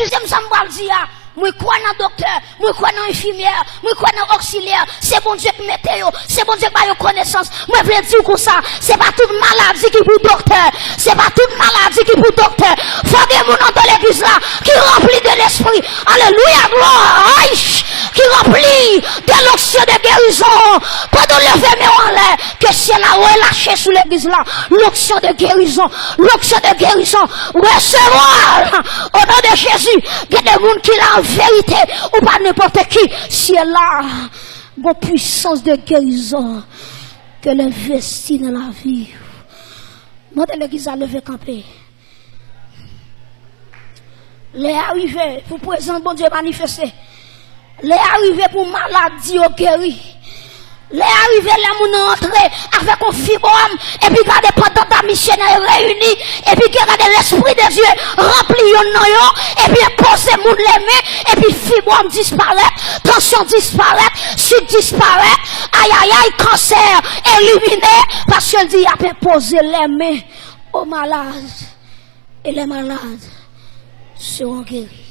deuxième ça me dit, moi crois dans docteur, moi crois dans infirmière, moi crois dans auxiliaire, c'est bon Dieu qui mette yo, c'est bon Dieu qui a connaissance. Moi je veux dire comme ça, c'est pas toute maladie qui pour docteur, c'est pas toute maladie qui pour docteur. Faut que mon dans l'église là qui remplit de l'esprit. Alléluia, gloire, qui remplit de l'onction de guérison. Pendant le fermer en l'air, que c'est là relâché sur l'église là, l'onction de guérison, l'onction de guérison. Recevoir au nom de Jésus, il y a des gens qui l'ont en vérité, ou pas n'importe qui, si elle a une puissance de guérison qu'elle investit dans la vie. Moi, l'église a levé camper. Les arrivés pour présenter bon Dieu manifester. Les arrivés pour maladie au guéri. Les arrivés là mon entrée avec un fibrome et puis garder pendant ta missionnaire réunis et puis garder l'esprit de Dieu rempli yon noyo et puis poser moun les mains et puis fibrome disparaît, tension disparaît, sucre disparaît, aïe aïe aïe cancer éliminé parce qu'elle dit a peut poser les mains aux malades et les malades seront guéris.